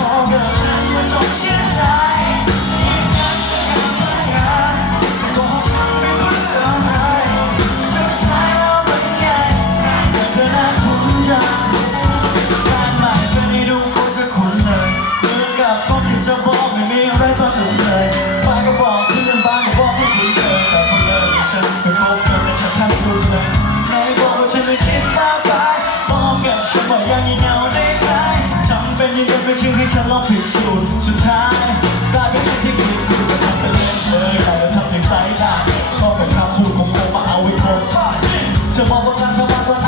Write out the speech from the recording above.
我的生活重。 ที่ให้ฉันลองพิสูจน์สุดท้ายกลายเป็นสิ่งที่คิดถึงมันทำไปเล่นเลยแต่ทำใจใส่ได้ก็เป็นคำพูดของผมมาเอาไว้ทนจะมองว่าการสบาย